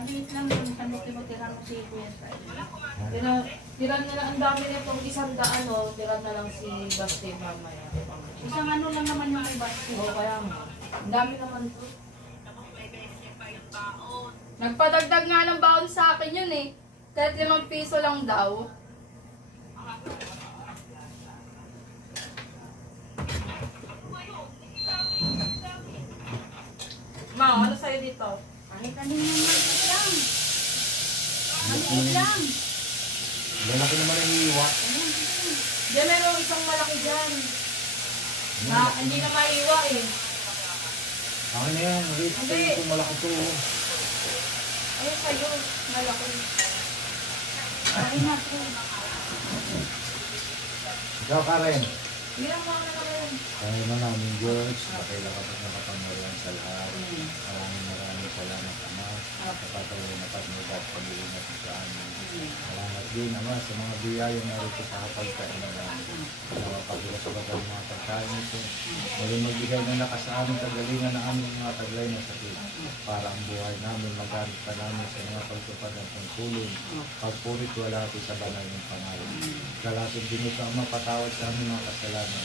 Maliit lang yung kami tira mo si Kuya Sai. Tiran na lang, ang dami na itong 100 tiran na lang si Basti mamaya. Isang ano lang naman yung may Basti. Oo, kaya nga. Ang dami naman to. Nagpadagdag nga ng baon sa akin yun eh. Kahit 5 piso lang daw. Ma, ano sa'yo dito? Kahit kanina maliit lang. Maliit lang. Lalaki naman ang iiwa. Diyan meron isang malaki dyan. Na, hindi na maiwa eh. Akin na yan. Ito malaki to. Ayun sa'yo, malaki. Kain na po. Ikaw, Karen. Hirang mo na naman. Kaya na namin, George. Nakailang kapag nakapangalaman sa lahat. Maraming salamat, Ama. Kapatuloy na pagmula at pag-iling natin sa amin. Salamat din, Ama, sa mga biyayang narito sa kapagkainan namin. Pagkila sa bagang mga pagkain ito. Muling magbigay ng lakas sa aming kagalingan na aming mga taglay na sakit. Para ang buhay namin magamit pa namin sa mga pagtupad ng tungkulin. Pagpurit wala ito sa banal ng pangalan. Galatid din ito ang mapatawad sa aming mga kasalanan.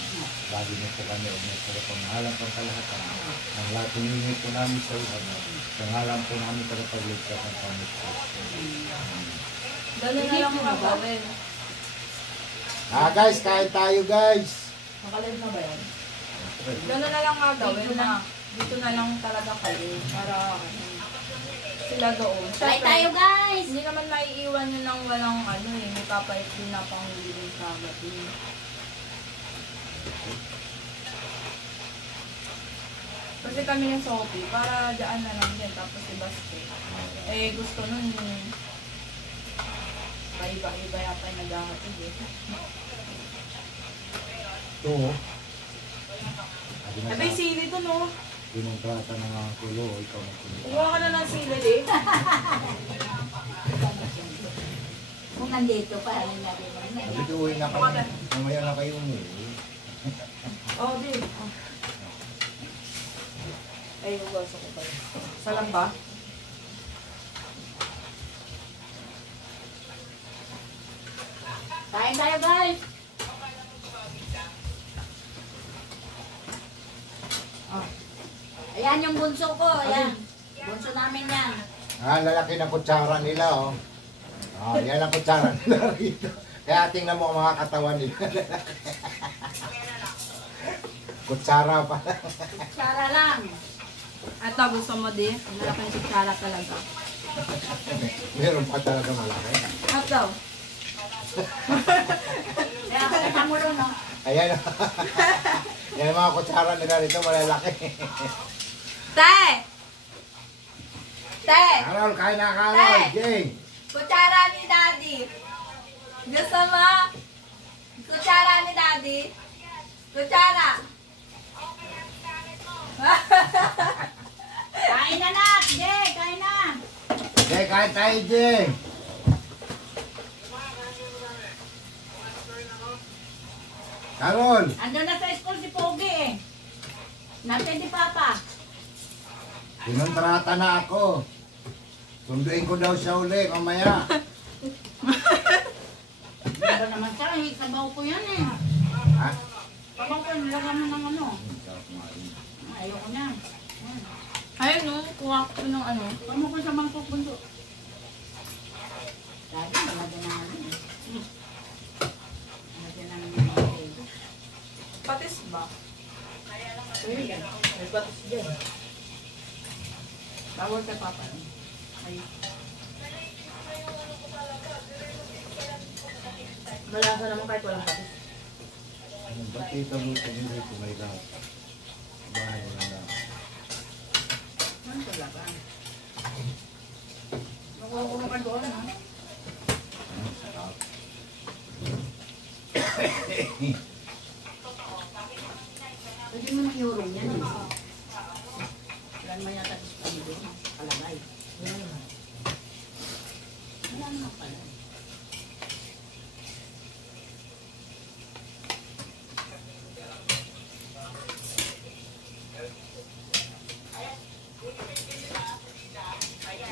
Lagi niyo po kami o may pagpapangalan pang kalahatan. Ang lahat hiningi po namin sa iyo, Ama. Sa ngalan po namin tagapagligtas ng Panginoon. Gano'n na lang mga gawin. Guys, kain tayo, guys. Nakalive na ba yan? Gano'n na lang mga gawin na dito na lang talaga kayo para sila doon. Kain tayo guys. Hindi naman maiiwan yun ng walang ano eh. May papait din na panghuli sa gabi. Kasi kami ng Sophie, para dyan na lang din. Tapos si Basti. Eh gusto nun iba-iba yata yung naghahatid eh. Ito, Abay, sili to no? pinongkrata ng mga kulo, ikaw na kulo. Kuha ka na ng sili eh. Kung nandito pa, halin natin. Sabi ko, uwi na kami. Mamaya na kayo umuwi. Oh, di. Ay, hugasan ko pa yun. Salam ba? Kain tayo guys. Oh. Ayan yung bunso ko. Ayan. Bunso namin yan. Lalaki na kutsara nila, oh. Yan ang kutsara nila rito. Kaya tingnan mo ang mga katawan nila. Kutsara pa. Sara lang. Ito, gusto mo di? Malaking kutsara talaga. Meron pa talaga malaki. Ito. Kaya kita mo rin, no? Ayan. Yan ang mga kutsara nila rito, malalaki. Te! Te! Carol, kain na, Carol. Jing. Kutsara ni Daddy. Gusto mo? Kutsara ni Daddy. Kutsara. Kain na na. Sige, kain na. Okay, kain tayo, Jing. Carol. Andun na sa school si Pogi eh. Natin si Papa. Pinontrata na ako. Sunduin ko daw siya uli, mamaya. Diba naman siya, sabaw ko yan eh. Ha? Sabaw ko, nilagyan mo ng ano. Ayoko na. Ayun no, kuha ko ng ano. Paano ko sa mangkok bunso? Lagi, nalagyan na ano eh. Nalagyan na ng Patis ba? may patis dyan. Bawal ka Papa. Ay. Malasa naman kahit walang patis. Ba't kita mo ito dito may lahat? Bahay na lang. Ano talaga? Nakuha ko ka doon ha? Ang sarap. Pwede mo nang iurong yan eh. Ilan mo yata sa kami doon? Kalagay. Wala naman pala.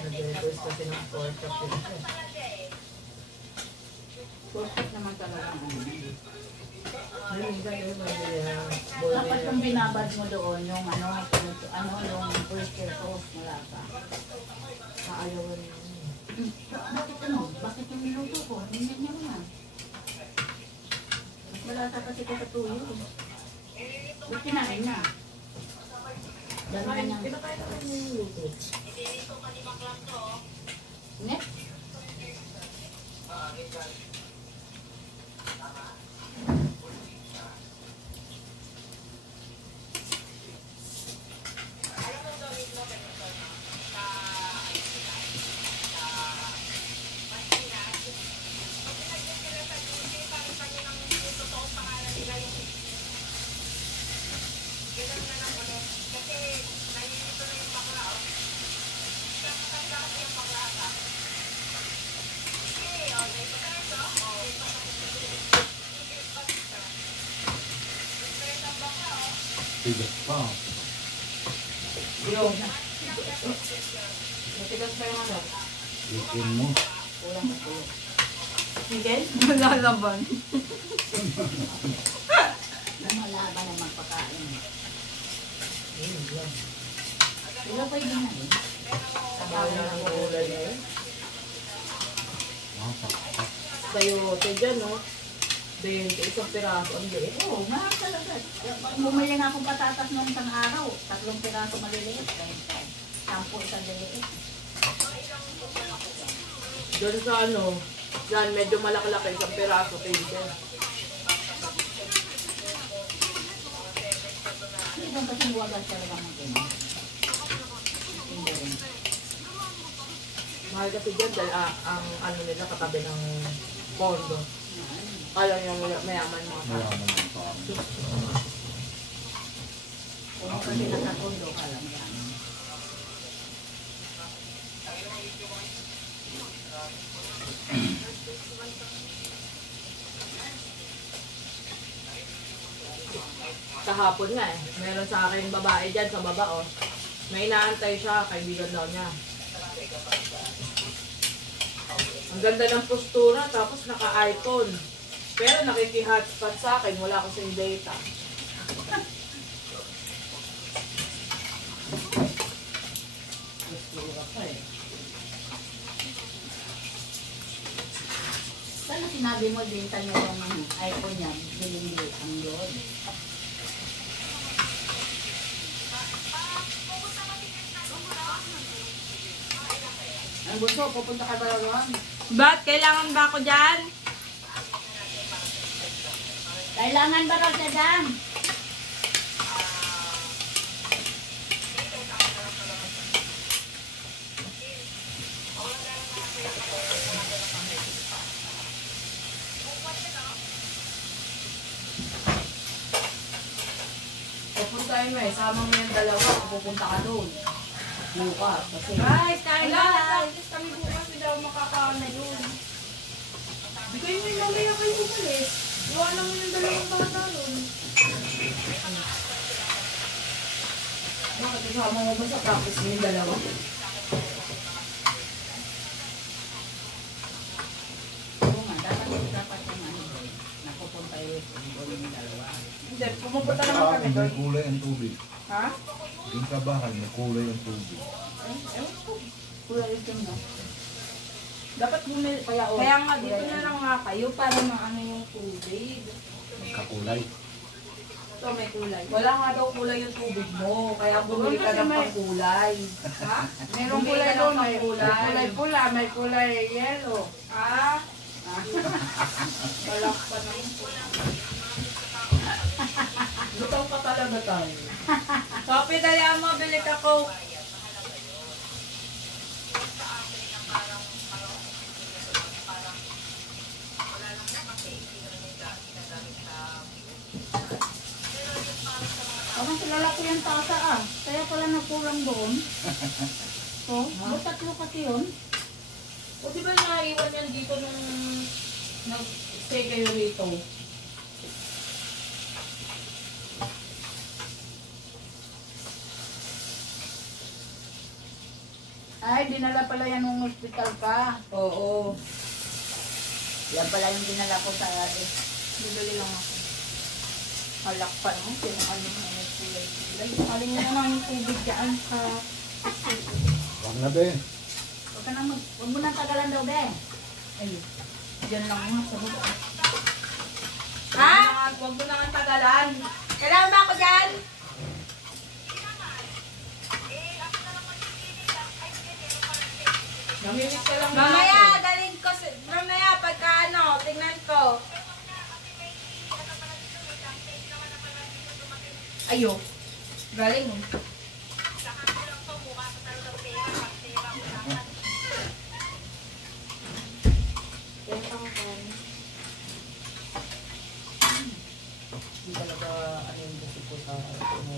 Nag-request kasi Perfect naman talaga ang ano. Minsan yung mga Dapat kung binabad mo doon yung yung oyster sauce, wala ka. Kaayawan yun. Bakit ano? Bakit yung minuto ko? Hindi niya na. Mas malasa kasi ko sa tuyo. Ba't kinain na? Dami na niyang... Pinakain naman yung luto. Ne? Bigat pa. Yung. Matigas pa yung ano? Ikin mo. Kulang ko tuyo. Miguel? Lalaban. Lumalaban ang magpakain. Wala pa yun na eh. Sabaw na ang kulay na yun. Pakpak. Sayote dyan, no? 20, isang piraso. Ang liit. Oo, mahal talaga. Bumili nga akong patatas noong isang araw. 3 piraso maliliit. 10 isang liliit. Doon sa ano, yan, medyo malaki-laki, isang piraso, 20. Hindi ba kasi wagas talaga ng ganyan? Hindi rin. Mahal kasi dyan dahil ang ano nila katabi ng condo. Alam yung mayaman mga tao. Mayaman ang paan. Kung kasi nasa kondo ka lang yan. Kahapon nga eh. Meron sa akin babae dyan sa baba oh. May inaantay siya, kaibigan daw niya. Ang ganda ng postura, tapos naka-icon. Pero nakiki-hotspot sa akin, wala kasing data. Postura pa eh. Sana sinabi mo din sa niyo yung iPhone niya, bilhin ang yun. Ang gusto, pupunta ka ba lang? Ba't? Kailangan ba ako dyan? Kailangan ba raw siya dyan? Pupuntahin mo eh, sama mo yung dalawa, pupunta ka doon. Bukas, kasi... Guys, kain na. Practice kami bukas. Hindi ako makakaon na yun. Hindi kayo may mamaya kayo umalis. Iwanan mo yung dalawang bata nun. Bakit kasama mo ba sa practice mo yung dalawa? Oo nga, dapat yung ano doon. Napupunta yung dalawa. Hindi, pumupunta naman kami May doon. kulay ang tubig. Ha? Yung sa bahay, may kulay ang tubig. Ewan ko. Kuya ito no? Dapat bumili kaya o. Kaya nga dito na lang nga kayo para maano yung tubig. Magkakulay. Ito may kulay. Wala nga daw kulay yung tubig mo, kaya bumili ka ng pangkulay. Ha? Merong Bumili kulay ka doon, ng may kulay pula, may kulay yellow. Ah? Balak pa naman po. Lutaw pa talaga tayo. Sophie, daya mo, bili ka Coke. Parang kilala ko yung tasa ah. Kaya pala nakulang doon. So, ba't 3 kasi yun? O di ba naiwan yan dito nung nag-stay kayo rito? Ay, dinala Kaya pala yan nung hospital ka. Oo. Yan pala yung dinala ko sa Bibili lang ako. halak pa no. Ano yung kulay-kulay. Alin nyo na lang yung tubig dyan sa... Huwag na, be. Huwag mo nang tagalan daw, be. Ayun. Diyan lang nga sa baba. Ha? Huwag mo na ang tagalan. Kailangan ba ako dyan? Namimit ka lang Mamaya, galing ko. Mamaya, pagka ano, tingnan ko. Ayo. Galing mo. Hindi talaga ano yung gusto ko sa Ano?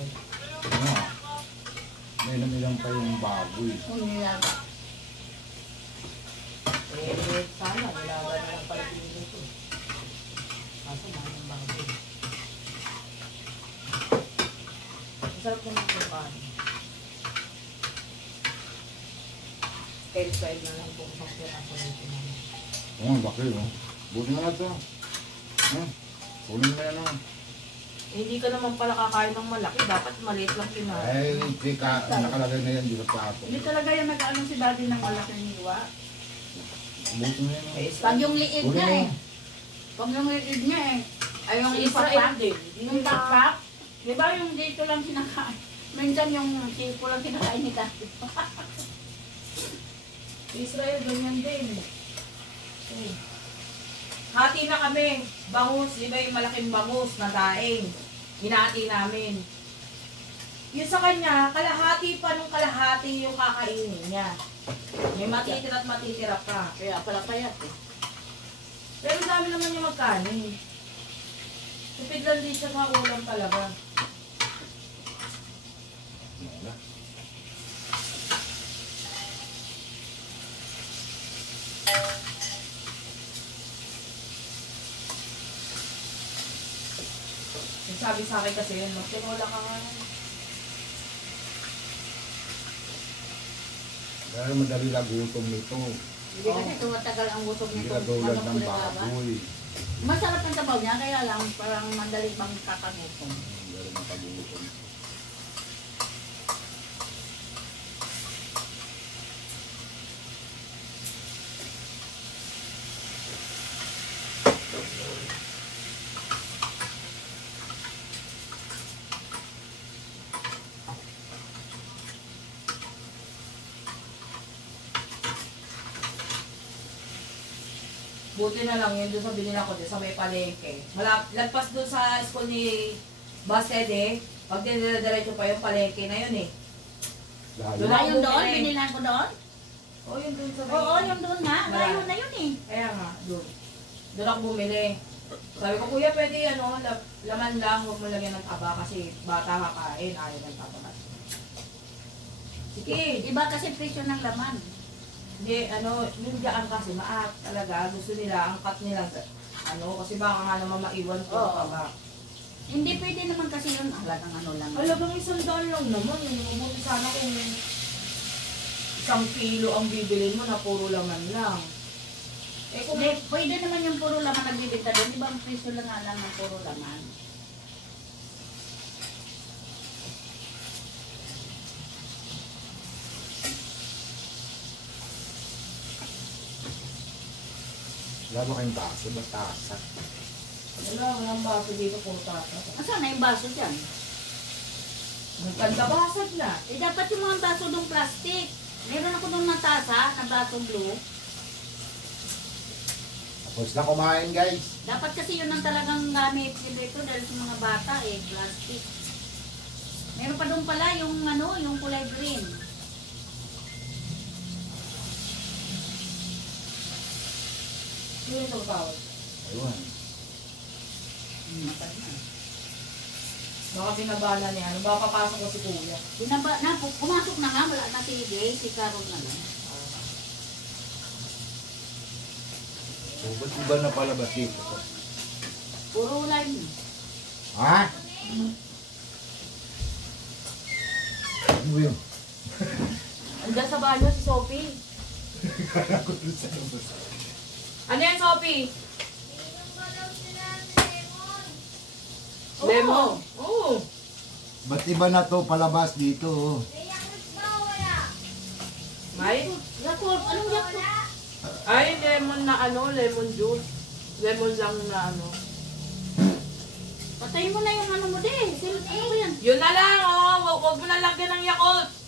May namilang pa yung baboy. Kung nilaga. sana nilaga na lang pala pinili ko. Kaso mahal ang baboy. Masarap naman yung baboy. Kaya side na lang po kung piraso dito naman. Oo, bakit, oh. Buti na ito. Kunin mo yan, oh. Eh, hindi ka naman pala kakain ng malaki. Dapat maliit lang kinain. Ay, hindi ka, nakalagay na yan, di ba plato? Hindi talaga yan nag-ano si daddy ng malaking hiwa. Buti na yan, oh. Eh, Pag yung liid Kunin niya mo. eh. Pag yung liid niya eh. Ay yung si pakpak. Israel din. Yung pakpak. Di ba yung dito lang kinakain? Minsan yung tipo lang kinakain ni daddy. Si Israel, ganyan din. Eh. Hati na kami. Bangus, di ba yung malaking bangus na daing? Hinati namin. Yung sa kanya, kalahati pa nung kalahati yung kakainin niya. May matitira at matitira pa. Kaya pala kayat eh. Pero dami naman yung magkanin. Tipid lang din siya mga ulam talaga. Wala. Yung sabi sa akin kasi yun, magtinola ka nga. Dahil madali lang gutom nito. Hindi kasi tumatagal ang gutom Hindi nito. ka tulad Manok ng nilalaga. baboy. Masarap ang tabaw niya, kaya lang parang mandali bang kakagutom. Dahil makagutom. Buti na lang yun doon sa binila ko doon sa may palengke. Lagpas doon sa school ni Basede, pag dinadiretso pa yung palengke na yun eh. Dahil Doon Wala ako yun doon, bumili. binilan ko doon. Oh, yun doon sa may... Oo, yung doon nga. Wala. Layo na yun eh. Kaya nga, doon. Doon ako bumili. Sabi ko, kuya, pwede ano, laman lang, huwag mo lagyan ng taba kasi bata kakain, ayaw ng taba. Sige. Iba kasi presyo ng laman. Hindi, ano, yung dyan kasi maak talaga. Gusto nila, ang cut nila, ano, kasi baka nga naman maiwan ko Oo. taba. Hindi pwede naman kasi yun. Halagang ano lang. Halagang 100 lang naman. Umubuti sana kung 1 kilo ang bibilin mo na puro laman lang. Eh kung Hindi, pwede naman yung puro laman nagbibenta doon. Di ba ang presyo lang nga lang ng puro laman? wala ba kayong baso? Batasa. walang baso dito puro tata. Asan na yung baso dyan? Nagkanda basag na. Eh, dapat yung mga baso doon plastic. Meron ako doon na tasa, na baso blue. Tapos na kumain, guys. Dapat kasi yun ang talagang gamit nila ito dahil sa mga bata eh, plastic. Meron pa doon pala yung ano, yung kulay green. Sino itong tawag? Ayun. Matag na. Baka binabala niya. Ano, baka papasok ko si kuya. Binaba na, pumasok na nga, wala na si Gay, si Carol na lang. So, ba't iba na palabas dito? Puro lime. Ha? Ano yun? Andiyan sa banyo si Sophie. Kaya ko dun sa labas. Ano yan, Sophie? Inom ba daw sila ng lemon? Lemon. Oo. Ba't iba na to palabas dito? Oh. May yakult ba o wala? May? Yakult, anong yakult? Wala. Ay, lemon na ano, lemon juice. Lemon lang na ano. Patayin mo na yung ano mo din. Ano ba yan? Yun na lang, oh. Huwag mo na lagyan ng Yakult.